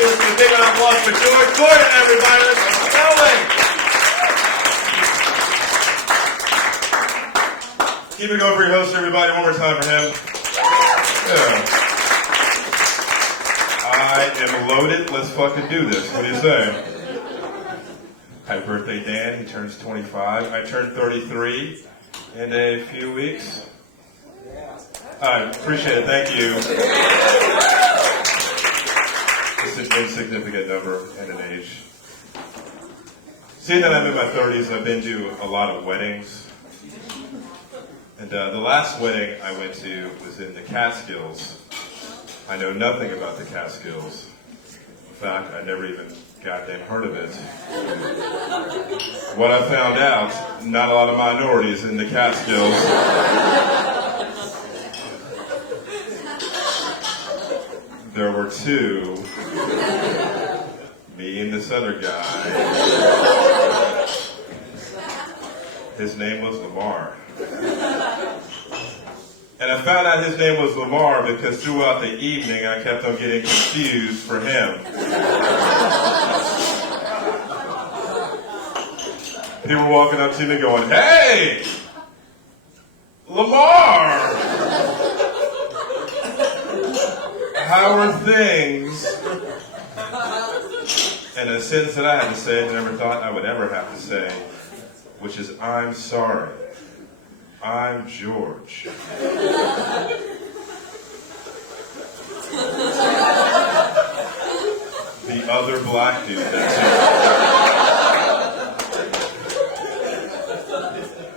give us a big applause for George Gordon, everybody. Let's go away. Keep it going for your host, everybody. One more time for him. Yeah. I am loaded. Let's fucking do this. What do you say? Happy birthday, Dan. He turns 25. I turn 33 in a few weeks. I appreciate it. Thank you. It's an insignificant number and an age. Seeing that I'm in my 30s, I've been to a lot of weddings. And the last wedding I went to was in the Catskills. I know nothing about the Catskills. In fact, I never even goddamn heard of it. What I found out, not a lot of minorities in the Catskills. There were two. Me and this other guy. His name was Lamar. And I found out his name was Lamar because throughout the evening I kept on getting confused for him. People were walking up to me going, "Hey! Lamar! How are things?" And a sentence that I had to say that I never thought I would ever have to say, which is, "I'm sorry. I'm George." The other black dude that's here.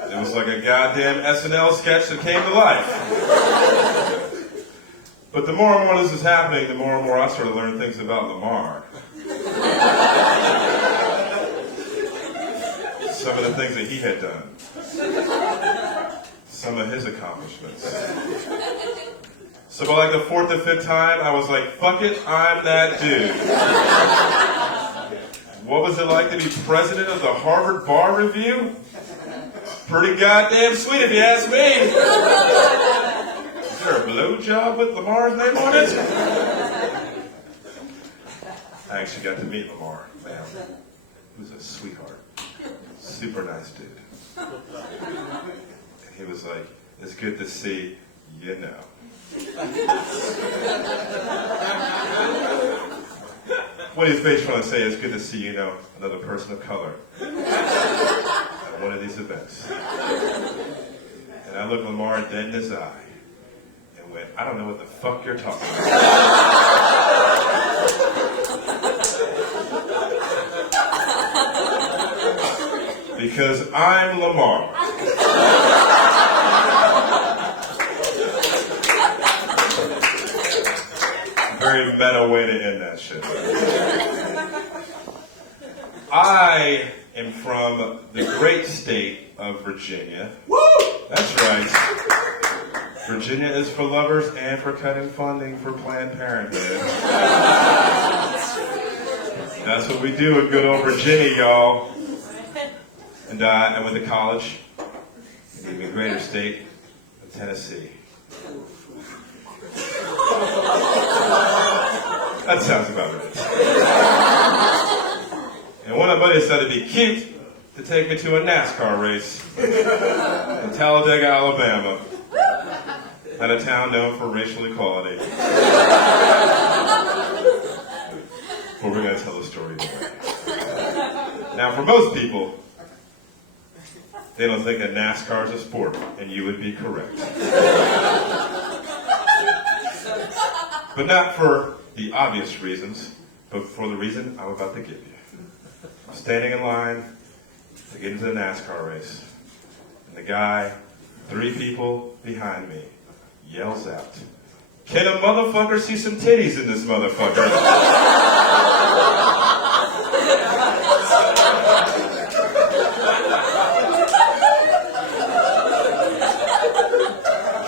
It was like a goddamn SNL sketch that came to life. But the more and more this is happening, the more and more I sort of learn things about Lamar. Some of the things that he had done. Some of his accomplishments. So by like the fourth or fifth time, I was like, fuck it, I'm that dude. What was it like to be president of the Harvard Bar Review? Pretty goddamn sweet if you ask me. Is there a blowjob with Lamar's name on it? I actually got to meet Lamar, man. He was a sweetheart. Super nice dude. And he was like, "It's good to see you know." What he's basically trying to say is, good to see you know another person of color at one of these events. And I looked Lamar dead in his eye and went, "I don't know what the fuck you're talking about." Because I'm Lamar. Very meta way to end that shit. I am from the great state of Virginia. Woo! That's right. Virginia is for lovers and for cutting funding for Planned Parenthood. That's what we do in good old Virginia, y'all. And I went to college in the even greater state of Tennessee. That sounds about right. And one of my buddies decided to be cute to take me to a Nascar race in Talladega, Alabama, at a town known for racial equality. But we're going to tell the story anyway. Now, for most people, they don't think that NASCAR is a sport, and you would be correct. But not for the obvious reasons, but for the reason I'm about to give you. I'm standing in line to get into the NASCAR race, and the guy, 3 people behind me, yells out, "Can a motherfucker see some titties in this motherfucker?"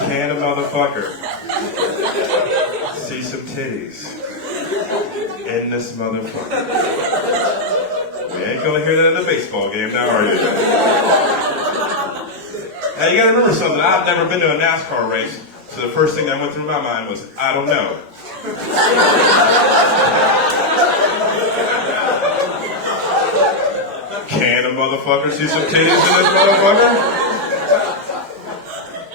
Can a motherfucker see some titties in this motherfucker? We ain't gonna hear that at the baseball game now, are you? Now you gotta remember something. I've never been to a NASCAR race, so the first thing that went through my mind was, I don't know. motherfucker see some titties in this motherfucker?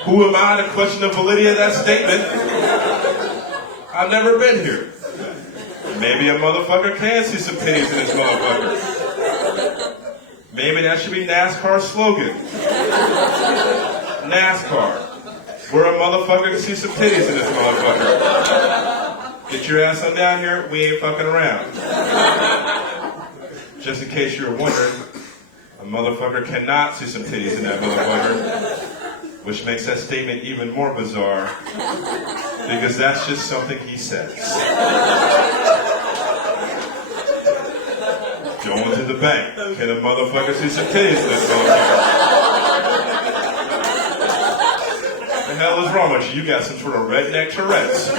Who am I to question the validity of that statement? I've never been here. Maybe a motherfucker can see some titties in this motherfucker. Maybe that should be NASCAR's slogan. NASCAR. We're a motherfucker to see some titties in this motherfucker. Get your ass on down here, we ain't fucking around. Just in case you were wondering, a motherfucker cannot see some titties in that motherfucker. Which makes that statement even more bizarre, because that's just something he says. Going to the bank. Can a motherfucker see some titties in this motherfucker? The hell is wrong with you? You got some sort of redneck Tourette's.